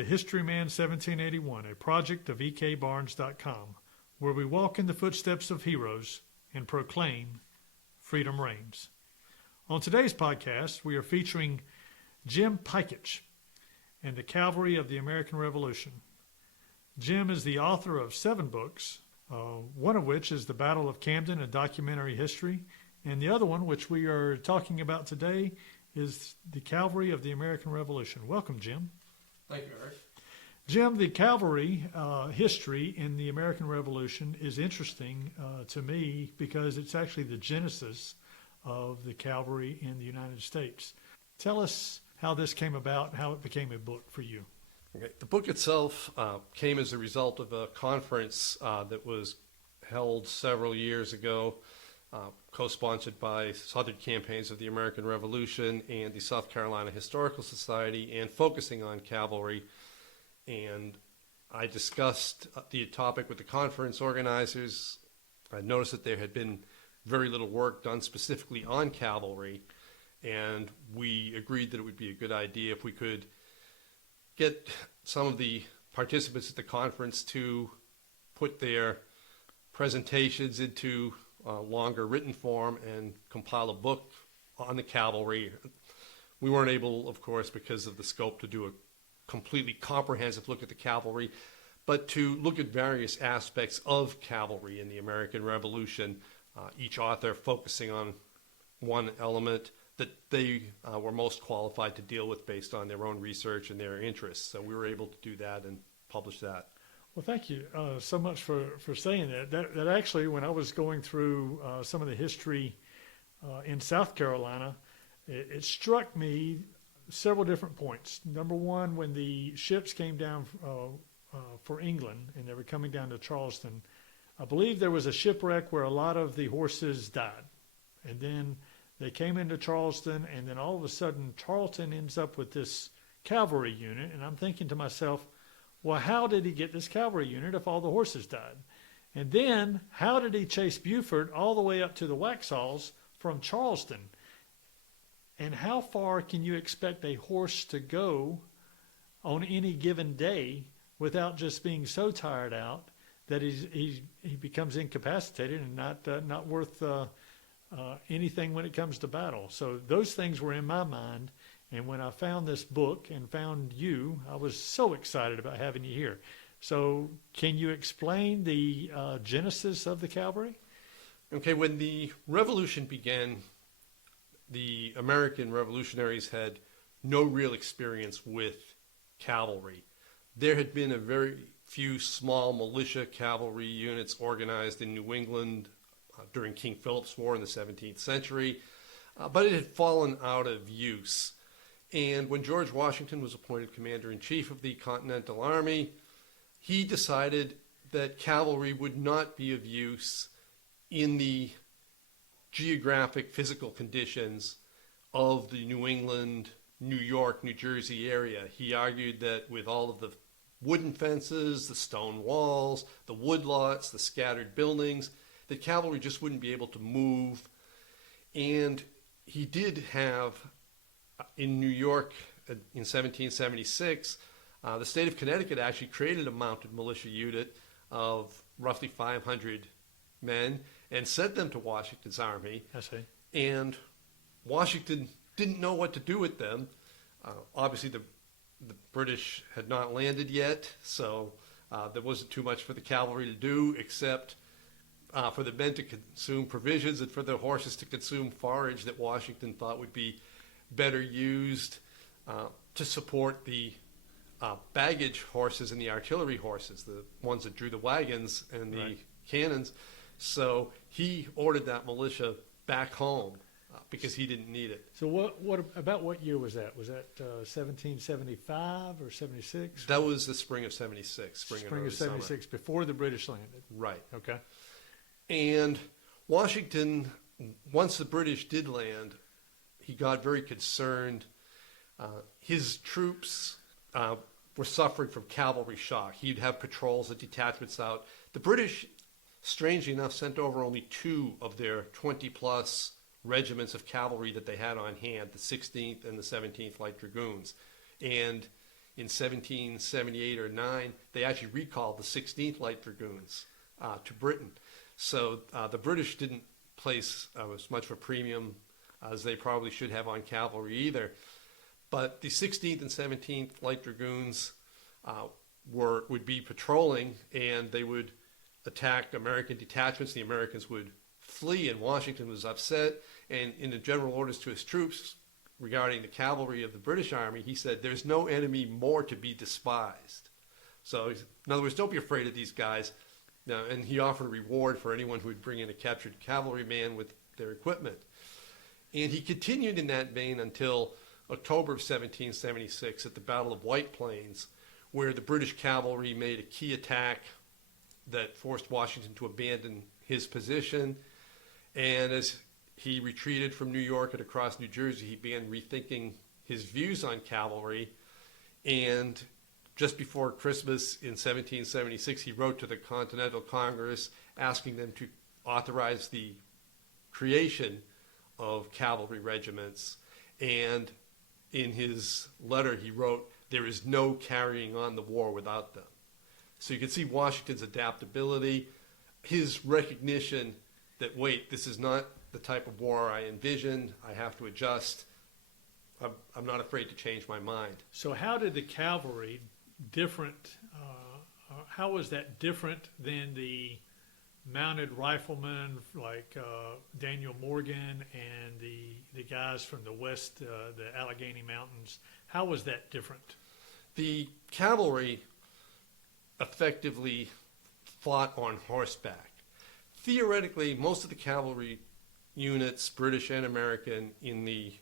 to Historyman 1781, a project of ekbarnes.com, where we walk in the footsteps of heroes and proclaim freedom reigns. On today's podcast, we are featuring Jim Piecuch and the Cavalry of the American Revolution. Jim is the author of 7 books, one of which is The Battle of Camden, a documentary history, and the other one, which we are talking about today, is The Cavalry of the American Revolution. Welcome, Jim. Thank you, Eric. Jim, the cavalry history in the American Revolution is interesting to me because it's actually the genesis of the cavalry in the United States. Tell us how this came about, how it became a book for you. Okay. The book itself came as a result of a conference that was held several years ago, co-sponsored by Southern Campaigns of the American Revolution and the South Carolina Historical Society, and focusing on cavalry. And I discussed the topic with the conference organizers. I noticed that there had been very little work done specifically on cavalry, and we agreed that it would be a good idea if we could get some of the participants at the conference to put their presentations into longer written form and compile a book on the cavalry. We weren't able, of course, because of the scope, to do a completely comprehensive look at the cavalry, but to look at various aspects of cavalry in the American Revolution, each author focusing on one element that they were most qualified to deal with based on their own research and their interests. So we were able to do that and publish that. Well, thank you so much for saying that. That actually, when I was going through some of the history in South Carolina, it struck me several different points. Number one, when the ships came down for England and they were coming down to Charleston, I believe there was a shipwreck where a lot of the horses died. And then they came into Charleston, and then all of a sudden Charleston ends up with this cavalry unit. And I'm thinking to myself, well, how did he get this cavalry unit if all the horses died? And then how did he chase Buford all the way up to the Waxhaws from Charleston? And how far can you expect a horse to go on any given day without just being so tired out that he becomes incapacitated and not worth anything when it comes to battle? So those things were in my mind. And when I found this book and found you, I was so excited about having you here. So can you explain the genesis of the cavalry? Okay, when the revolution began, the American revolutionaries had no real experience with cavalry. There had been a very few small militia cavalry units organized in New England during King Philip's War in the 17th century, but it had fallen out of use. And when George Washington was appointed commander-in-chief of the Continental Army, he decided that cavalry would not be of use in the geographic physical conditions of the New England, New York, New Jersey area. He argued that with all of the wooden fences, the stone walls, the woodlots, the scattered buildings, that cavalry just wouldn't be able to move. And he did have, in New York in 1776, the state of Connecticut actually created a mounted militia unit of roughly 500 men and sent them to Washington's army. I see. And Washington didn't know what to do with them. Obviously, the British had not landed yet, so there wasn't too much for the cavalry to do except for the men to consume provisions and for the horses to consume forage that Washington thought would be better used to support the baggage horses and the artillery horses, the ones that drew the wagons and the cannons. So he ordered that militia back home because he didn't need it. So what year was that? Was that 1775 or 76? That was the spring of 76. Spring of 76, summer. Before the British landed. Right. Okay. And Washington, once the British did land, he got very concerned. His troops were suffering from cavalry shock. He'd have patrols and detachments out. The British, strangely enough, sent over only 2 of their 20-plus regiments of cavalry that they had on hand, the 16th and the 17th Light Dragoons. And in 1778 or 9, they actually recalled the 16th Light Dragoons to Britain. So the British didn't place as much of a premium as they probably should have on cavalry either. But the 16th and 17th Light Dragoons would be patrolling, and they would attack American detachments. The Americans would flee, and Washington was upset. And in the general orders to his troops regarding the cavalry of the British Army, he said, "There's no enemy more to be despised." So, in other words, don't be afraid of these guys. Now, and he offered a reward for anyone who would bring in a captured cavalryman with their equipment. And he continued in that vein until October of 1776 at the Battle of White Plains, where the British cavalry made a key attack that forced Washington to abandon his position. And as he retreated from New York and across New Jersey, he began rethinking his views on cavalry. And just before Christmas in 1776, he wrote to the Continental Congress asking them to authorize the creation of cavalry regiments. And in his letter, he wrote, "There is no carrying on the war without them." So you can see Washington's adaptability, his recognition that, wait, this is not the type of war I envisioned. I have to adjust. I'm not afraid to change my mind. So how did the cavalry how was that different than the mounted riflemen like Daniel Morgan and the guys from the west, the Allegheny Mountains? How was that different? The cavalry effectively fought on horseback. Theoretically, most of the cavalry units, British and American, in the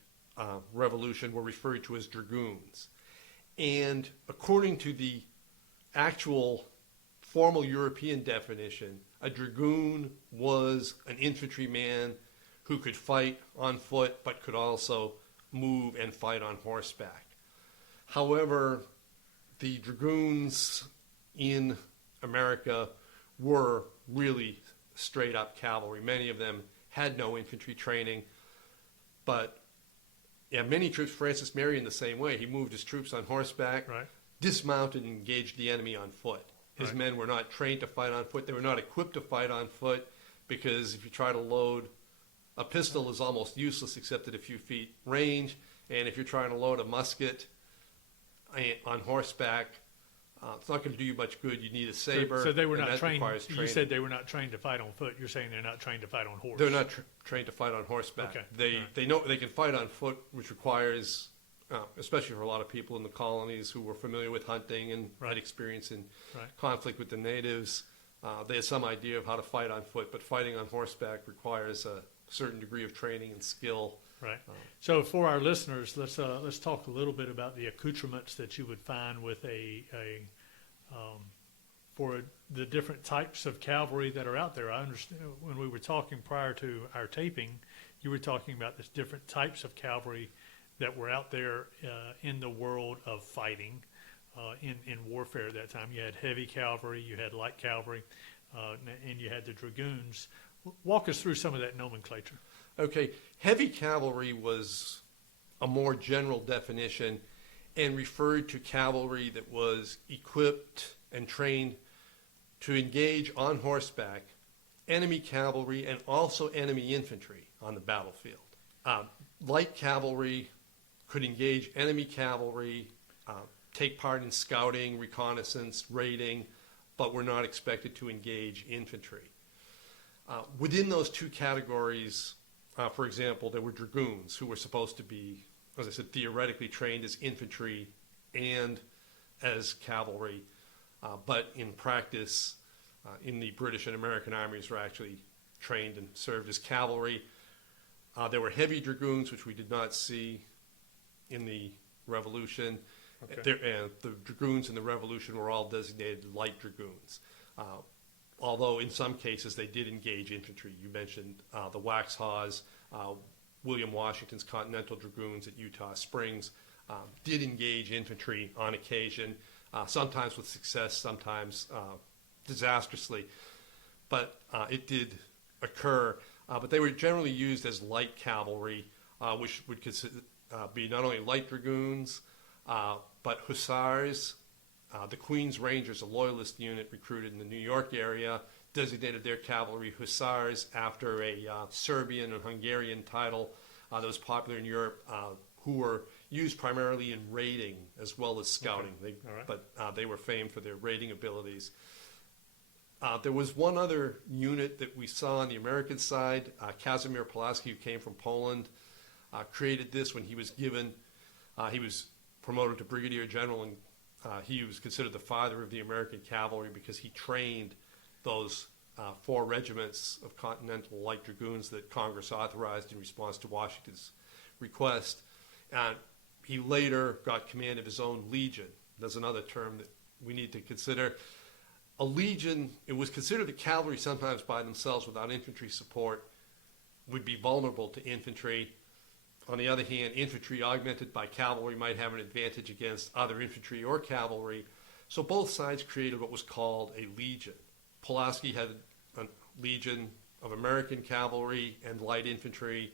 Revolution were referred to as dragoons. And according to the actual formal European definition, a dragoon was an infantryman who could fight on foot but could also move and fight on horseback. However, the dragoons in America were really straight up cavalry. Many of them had no infantry training, but many troops, Francis Marion the same way, he moved his troops on horseback, Right. dismounted and engaged the enemy on foot. His Right. men were not trained to fight on foot. They were not equipped to fight on foot, because if you try to load a pistol is almost useless except at a few feet range, and if you're trying to load a musket on horseback, it's not going to do you much good. You need a saber. So they were and not that trained. requires You training. said they were not trained to fight on foot. You're saying they're not trained to fight on horse. They're not trained to fight on horseback. Okay. They All right. they know they can fight on foot, which requires, especially for a lot of people in the colonies who were familiar with hunting and Right. had experience in Right. conflict with the natives. They had some idea of how to fight on foot, but fighting on horseback requires a certain degree of training and skill. Right. So for our listeners, let's talk a little bit about the accoutrements that you would find with for the different types of cavalry that are out there. I understand when we were talking prior to our taping, you were talking about the different types of cavalry that were out there in the world of fighting in warfare at that time. You had heavy cavalry, you had light cavalry, and you had the dragoons. Walk us through some of that nomenclature. Okay, heavy cavalry was a more general definition and referred to cavalry that was equipped and trained to engage on horseback enemy cavalry and also enemy infantry on the battlefield. Light cavalry could engage enemy cavalry, take part in scouting, reconnaissance, raiding, but were not expected to engage infantry. Within those two categories, for example, there were dragoons who were supposed to be, as I said, theoretically trained as infantry and as cavalry, but in practice, in the British and American armies, were actually trained and served as cavalry. There were heavy dragoons, which we did not see in the Revolution. Okay. The dragoons in the Revolution were all designated light dragoons. Although in some cases they did engage infantry. You mentioned the Waxhaws, William Washington's Continental Dragoons at Eutaw Springs did engage infantry on occasion, sometimes with success, sometimes disastrously. But it did occur. But they were generally used as light cavalry, which would be not only light dragoons, But Hussars, the Queen's Rangers, a loyalist unit recruited in the New York area, designated their cavalry Hussars after a Serbian and Hungarian title that was popular in Europe, who were used primarily in raiding as well as scouting. Okay. All right. But they were famed for their raiding abilities. There was one other unit that we saw on the American side. Kazimierz Pulaski, who came from Poland, created this when he was he was promoted to brigadier general, and he was considered the father of the American cavalry because he trained those 4 regiments of Continental Light Dragoons that Congress authorized in response to Washington's request. And he later got command of his own legion. That's another term that we need to consider. A legion, it was considered that cavalry sometimes by themselves without infantry support would be vulnerable to infantry. On the other hand, infantry augmented by cavalry might have an advantage against other infantry or cavalry. So both sides created what was called a legion. Pulaski had a legion of American cavalry and light infantry.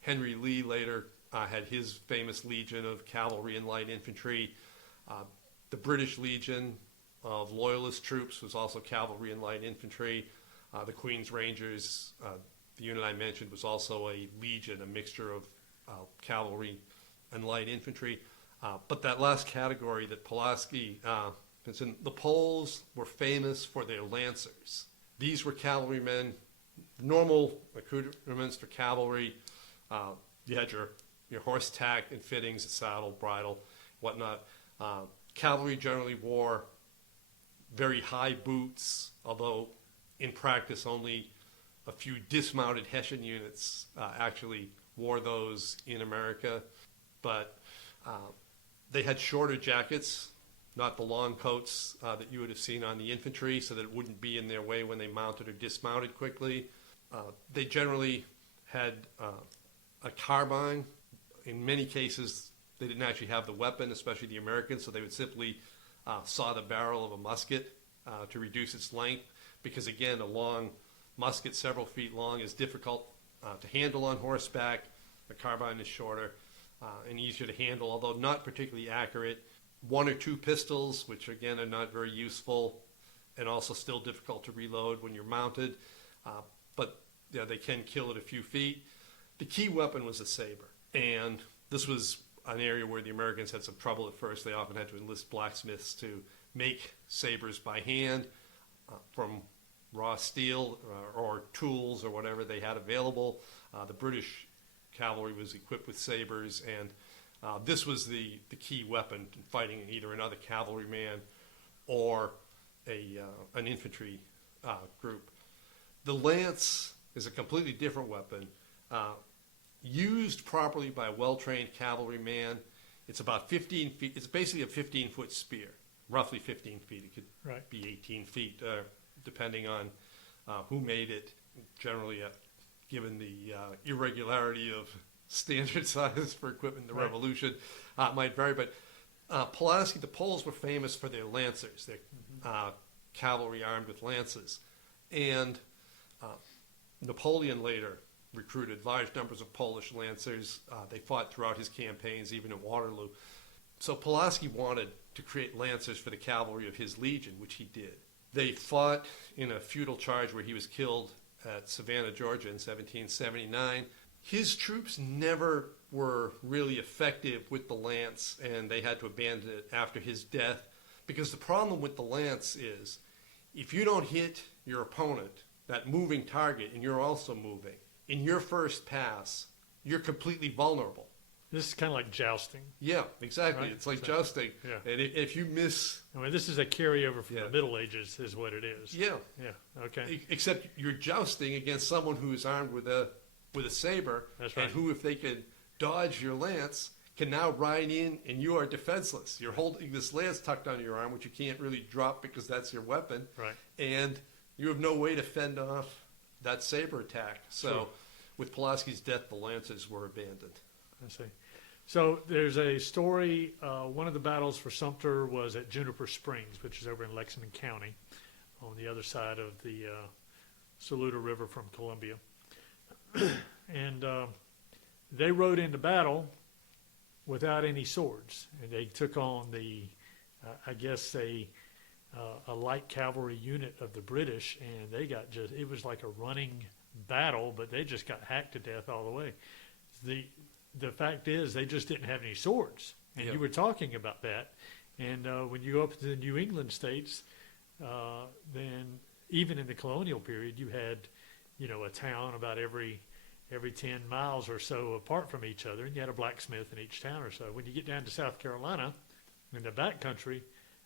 Henry Lee later had his famous legion of cavalry and light infantry. The British Legion of loyalist troops was also cavalry and light infantry. The Queen's Rangers, the unit I mentioned, was also a legion, a mixture of cavalry and light infantry. But that last category that Pulaski mentioned, the Poles were famous for their lancers. These were cavalrymen, normal accoutrements for cavalry. You had your horse tack and fittings, a saddle, bridle, whatnot. Cavalry generally wore very high boots, although in practice only a few dismounted Hessian units actually wore those in America. But they had shorter jackets, not the long coats that you would have seen on the infantry, so that it wouldn't be in their way when they mounted or dismounted quickly. They generally had a carbine. In many cases, they didn't actually have the weapon, especially the Americans, so they would simply saw the barrel of a musket to reduce its length, because again, a long musket, several feet long, is difficult to handle on horseback. The carbine is shorter and easier to handle, although not particularly accurate. 1 or 2 pistols, which again are not very useful, and also still difficult to reload when you're mounted, but yeah, they can kill at a few feet. The key weapon was a saber, and this was an area where the Americans had some trouble at first. They often had to enlist blacksmiths to make sabers by hand from raw steel or tools or whatever they had available. The British cavalry was equipped with sabers, and this was the key weapon in fighting either another cavalryman or an infantry group. The lance is a completely different weapon. Used properly by a well-trained cavalryman, it's about 15 feet. It's basically a 15-foot spear, roughly 15 feet. It could be 18 feet, depending on who made it. Generally, given the irregularity of standard size for equipment in the Revolution, it might vary. But Pulaski, the Poles were famous for their lancers, their cavalry armed with lances. And Napoleon later recruited large numbers of Polish lancers. They fought throughout his campaigns, even at Waterloo. So Pulaski wanted to create lancers for the cavalry of his legion, which he did. They fought in a futile charge where he was killed at Savannah, Georgia in 1779. His troops never were really effective with the lance, and they had to abandon it after his death, because the problem with the lance is if you don't hit your opponent, that moving target, and you're also moving, in your first pass, you're completely vulnerable. This is kind of like jousting. Yeah, exactly. Right? It's like jousting. Yeah. And if you miss... I mean, this is a carryover from the Middle Ages is what it is. Yeah. Yeah, okay. Except you're jousting against someone who is armed with a saber. That's right. And who, if they can dodge your lance, can now ride in, and you are defenseless. You're holding this lance tucked under your arm, which you can't really drop because that's your weapon. Right. And you have no way to fend off that saber attack. So with Pulaski's death, the lances were abandoned. I see. So there's a story, one of the battles for Sumter was at Juniper Springs, which is over in Lexington County on the other side of the Saluda River from Columbia. And they rode into battle without any swords, and they took on I guess a light cavalry unit of the British, and they got it was like a running battle, but they just got hacked to death all the way. The fact is, they just didn't have any swords, and you were talking about that. And when you go up to the New England states, then even in the colonial period, you had, a town about every 10 miles or so apart from each other, and you had a blacksmith in each town or so. When you get down to South Carolina, in the back country,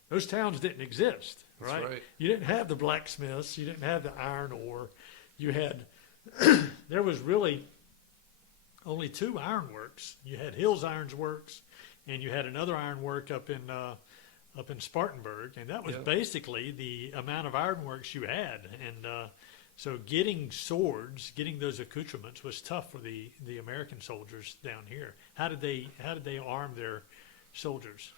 those towns didn't exist, right? That's right. You didn't have the blacksmiths, you didn't have the iron ore. You had, there was really only two ironworks. You had Hills Irons Works, and you had another ironwork up in Spartanburg, and that was basically the amount of ironworks you had. And so getting swords, getting those accoutrements was tough for the American soldiers down here. How did they arm their soldiers?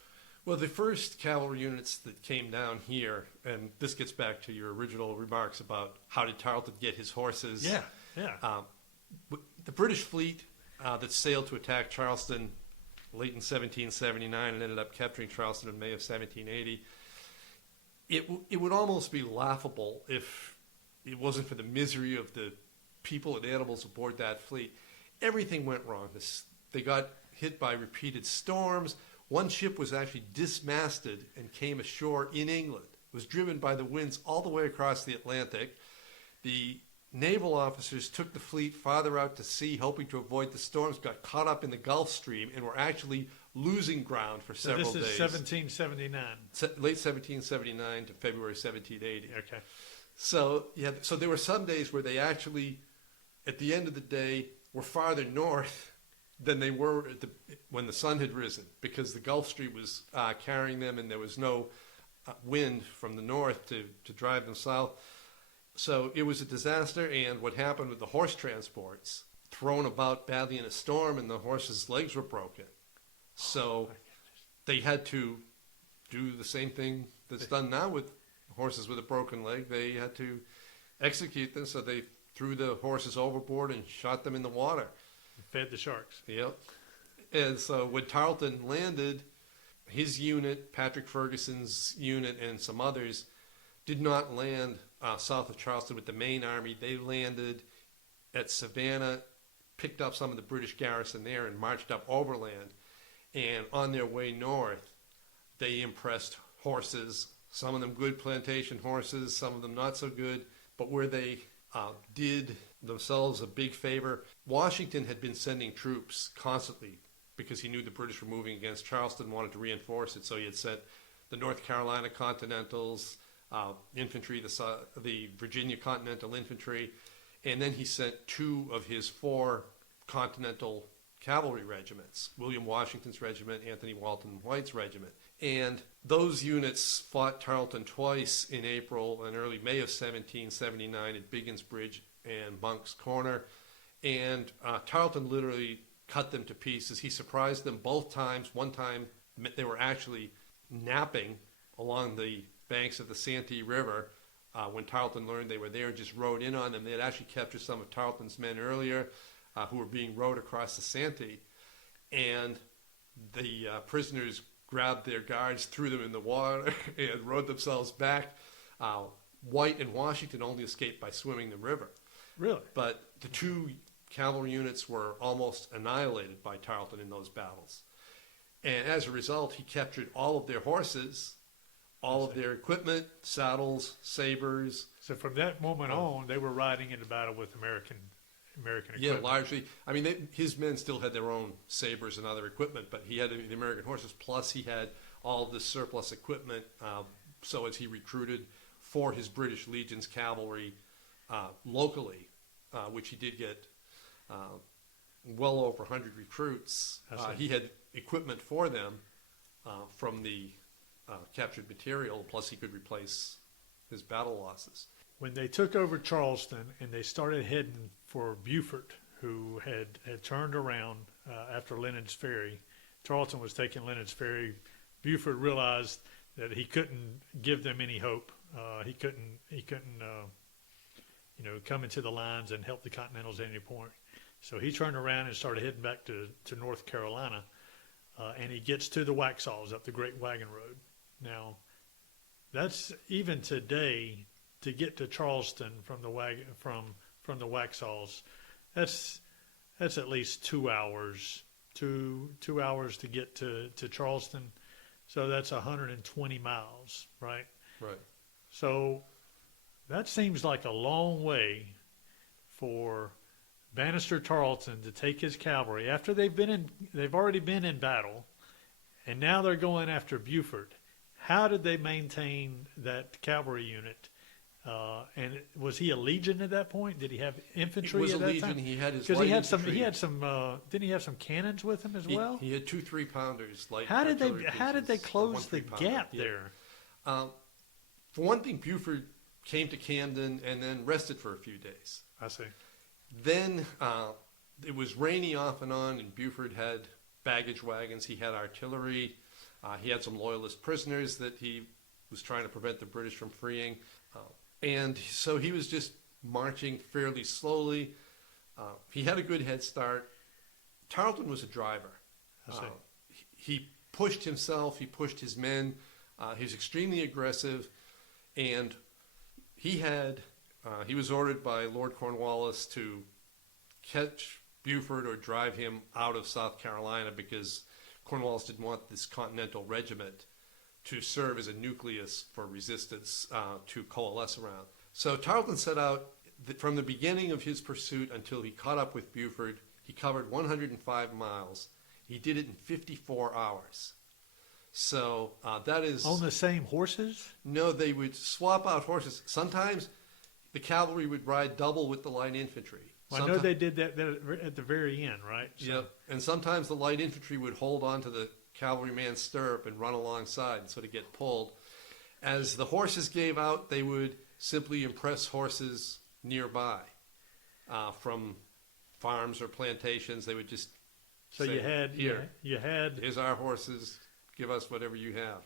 Well, the first cavalry units that came down here, and this gets back to your original remarks about how did Tarleton get his horses. The British fleet that sailed to attack Charleston late in 1779 and ended up capturing Charleston in May of 1780, it would almost be laughable if it wasn't for the misery of the people and animals aboard that fleet. Everything went wrong. They got hit by repeated storms. One ship was actually dismasted and came ashore in England. It was driven by the winds all the way across the Atlantic. The naval officers took the fleet farther out to sea, hoping to avoid the storms, got caught up in the Gulf Stream, and were actually losing ground for several days. This is 1779. Late 1779 to February 1780. Okay. So there were some days where they actually, at the end of the day, were farther north than they were when the sun had risen, because the Gulf Stream was carrying them, and there was no wind from the north to drive them south. So it was a disaster, and what happened with the horse transports, thrown about badly in a storm, and the horses' legs were broken. So they had to do the same thing that's done now with horses with a broken leg. They had to execute them, so they threw the horses overboard and shot them in the water. Fed the sharks. Yep. And so when Tarleton landed, his unit, Patrick Ferguson's unit, and some others did not land south of Charleston with the main army. They landed at Savannah, picked up some of the British garrison there, and marched up overland. And on their way north, they impressed horses, some of them good plantation horses, some of them not so good. But where they did themselves a big favor, Washington had been sending troops constantly because he knew the British were moving against Charleston, wanted to reinforce it. So he had sent the North Carolina Continentals, infantry, the Virginia Continental Infantry, and then he sent two of his four Continental Cavalry regiments, William Washington's regiment, Anthony Walton White's regiment. And those units fought Tarleton twice in April and early May of 1779 at Biggins Bridge and Monk's Corner. And Tarleton literally cut them to pieces. He surprised them both times. One time they were actually napping along the banks of the Santee River when Tarleton learned they were there and just rode in on them. They had actually captured some of Tarleton's men earlier who were being rowed across the Santee. And the prisoners grabbed their guards, threw them in the water, and rowed themselves back. White and Washington only escaped by swimming the river. Really? But the two cavalry units were almost annihilated by Tarleton in those battles. And as a result, he captured all of their horses, all of their equipment, saddles, sabers. So from that moment on, they were riding into battle with American equipment. Yeah, largely. I mean, his men still had their own sabers and other equipment, but he had the American horses, plus he had all of this surplus equipment. So as he recruited for his British Legion's cavalry locally, which he did get well over 100 recruits, he had equipment for them from the captured material, plus he could replace his battle losses. When they took over Charleston and they started heading for Beaufort, who had turned around after Lennon's Ferry, Tarleton was taking Lennon's Ferry. Beaufort realized that he couldn't give them any hope. He couldn't come into the lines and help the Continentals at any point. So he turned around and started heading back to North Carolina. and he gets to the Waxhaws up the Great Wagon Road. Now, that's even today to get to Charleston from the from the Waxhaws. That's at least 2 hours, 2 hours to get to Charleston. So that's 120 miles, right? Right. So that seems like a long way for Bannister Tarleton to take his cavalry after they've already been in battle, and now they're going after Buford. How did they maintain that cavalry unit? And was he a legion at that point? Did he have infantry It was at a that legion. time? He had his Because light he had some. infantry. He had some. Didn't he have some cannons with him as well? He had 2 3-pounders. Light How did artillery they pieces, close one the 3-pounder. gap Yeah. there? For one thing, Buford came to Camden and then rested for a few days. I see. Then it was rainy off and on, and Buford had baggage wagons. He had artillery. He had some loyalist prisoners that he was trying to prevent the British from freeing. And so he was just marching fairly slowly. He had a good head start. Tarleton was a driver. I see. He pushed himself. He pushed his men. He was extremely aggressive. And he was ordered by Lord Cornwallis to catch Buford or drive him out of South Carolina because Cornwallis didn't want this Continental Regiment to serve as a nucleus for resistance to coalesce around. So Tarleton set out from the beginning of his pursuit until he caught up with Buford. He covered 105 miles. He did it in 54 hours. So that is... On the same horses? No, they would swap out horses. Sometimes the cavalry would ride double with the light infantry. Well, I know they did that at the very end, right? So, Yep. And sometimes the light infantry would hold on to the cavalryman's stirrup and run alongside and sort of get pulled. As the horses gave out, they would simply impress horses nearby from farms or plantations. They would just So say, you had. here's our horses. Give us whatever you have.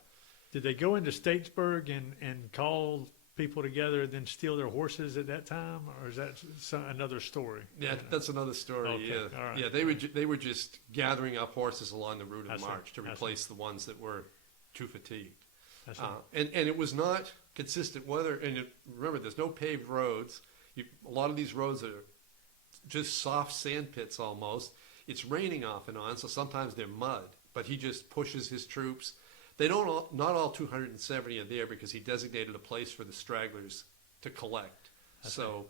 Did they go into Statesburg and call people together and then steal their horses at that time, or is that another story? Yeah, that's another story. Okay, Yeah, all right. yeah. They were just gathering up horses along the route I of see, march to I see. replace the ones that were too fatigued. I see. And it was not consistent weather. And remember, there's no paved roads. A lot of these roads are just soft sand pits almost. It's raining off and on, so sometimes they're mud. But he just pushes his troops. Not all 270 are there because he designated a place for the stragglers to collect. So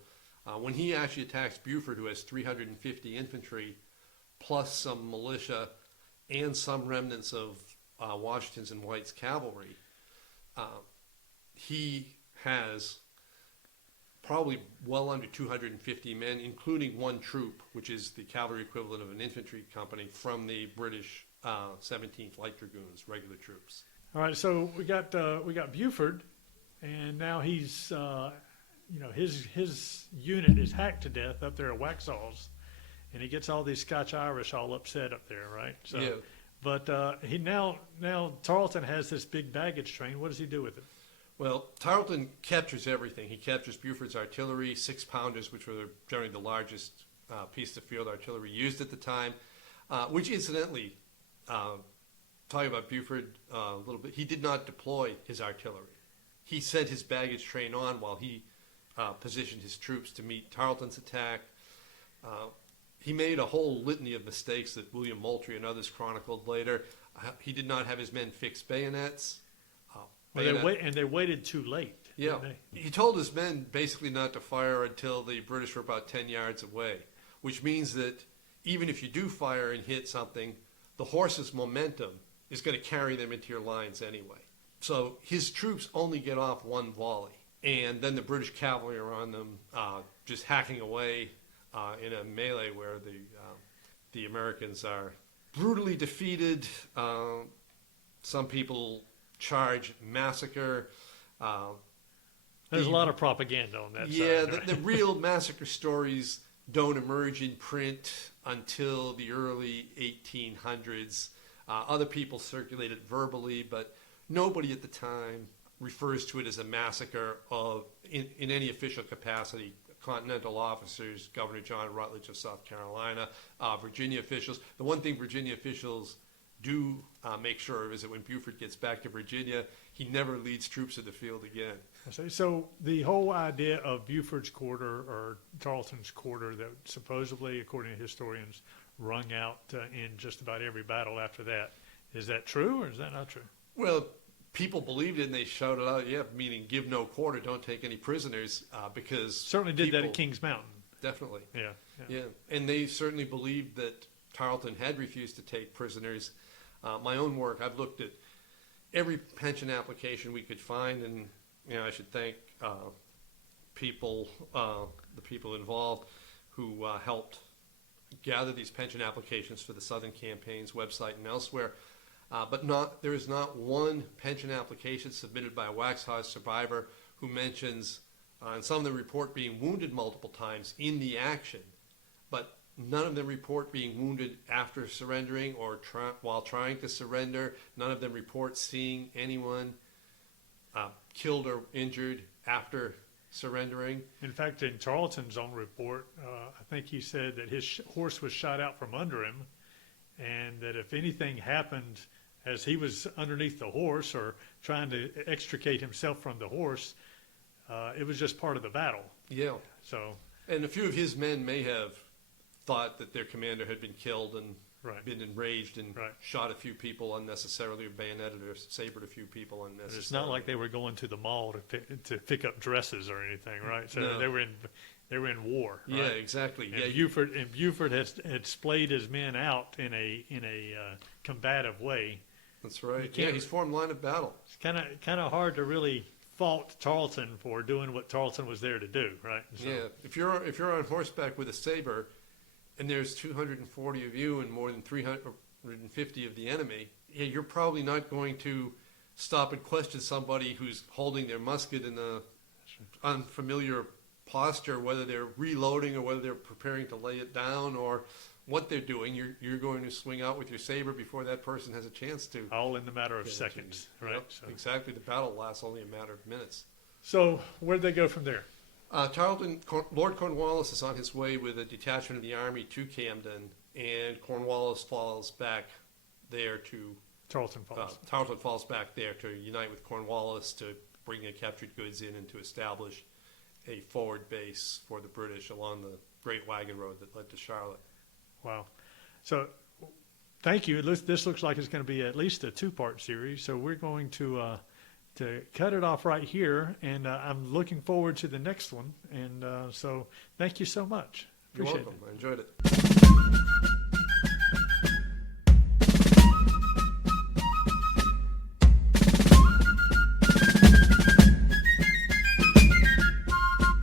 when he actually attacks Buford, who has 350 infantry, plus some militia and some remnants of Washington's and White's cavalry, he has probably well under 250 men, including one troop, which is the cavalry equivalent of an infantry company from the British 17th Light Dragoons, regular troops. All right, so we got Buford, and now he's his unit is hacked to death up there at Waxhaws, and he gets all these Scotch Irish all upset up there, right? So, Yeah. But he now Tarleton has this big baggage train. What does he do with it? Well, Tarleton captures everything. He captures Buford's artillery, 6-pounders, which were generally the largest piece of field artillery used at the time, which incidentally, talking about Buford a little bit, he did not deploy his artillery. He sent his baggage train on while he positioned his troops to meet Tarleton's attack. He made a whole litany of mistakes that William Moultrie and others chronicled later. He did not have his men fix bayonets. They waited too late. Yeah, didn't they? he told his men basically not to fire until the British were about 10 yards away, which means that even if you do fire and hit something, the horse's momentum is going to carry them into your lines anyway. So his troops only get off one volley, and then the British cavalry are on them, just hacking away in a melee where the Americans are brutally defeated. Some people charge, massacre. There's a lot of propaganda on that Yeah, side. Right? the real massacre stories don't emerge in print until the early 1800s. Other people circulate it verbally, but nobody at the time refers to it as a massacre in any official capacity. Continental officers, Governor John Rutledge of South Carolina, Virginia officials. The one thing Virginia officials do make sure is that when Buford gets back to Virginia, he never leads troops to the field again. So the whole idea of Buford's quarter or Tarleton's quarter that supposedly, according to historians, rung out in just about every battle after that, is that true or is that not true? Well, people believed it and they shouted out, yeah, meaning give no quarter, don't take any prisoners, because Certainly did that at Kings Mountain. Definitely. Yeah. And they certainly believed that Tarleton had refused to take prisoners. My own work, I've looked at every pension application we could find, and I should thank the people involved who helped gather these pension applications for the Southern Campaign's website and elsewhere. But there is not one pension application submitted by a Waxhaws survivor who mentions, and some of them report being wounded multiple times in the action, but none of them report being wounded after surrendering or while trying to surrender. None of them report seeing anyone killed or injured after surrendering. In fact, in Tarleton's own report, I think he said that his horse was shot out from under him, and that if anything happened as he was underneath the horse or trying to extricate himself from the horse, it was just part of the battle. Yeah. So, and a few of his men may have thought that their commander had been killed and been enraged and shot a few people unnecessarily, or bayoneted or sabred a few people unnecessarily. It's not like they were going to the mall to pick up dresses or anything, right? So no. they were in war. Right? Yeah, exactly. And Buford had splayed his men out in a combative way. That's right. Yeah, he's formed line of battle. It's kind of hard to really fault Tarleton for doing what Tarleton was there to do, right? So, yeah, if you're on horseback with a saber, and there's 240 of you and more than 350 of the enemy, yeah, you're probably not going to stop and question somebody who's holding their musket in a unfamiliar posture, whether they're reloading or whether they're preparing to lay it down or what they're doing. You're going to swing out with your saber before that person has a chance to. All in the matter of seconds, right? Yep, so. Exactly. The battle lasts only a matter of minutes. So where'd they go from there? Lord Cornwallis is on his way with a detachment of the army to Camden, and Cornwallis falls back there to Tarleton Falls. Tarleton falls back there to unite with Cornwallis to bring the captured goods in and to establish a forward base for the British along the Great Wagon Road that led to Charlotte. Wow. So thank you. This looks like it's going to be at least a two-part series. So we're going to cut it off right here, and I'm looking forward to the next one. And so thank you so much. Appreciate You're welcome. I enjoyed it.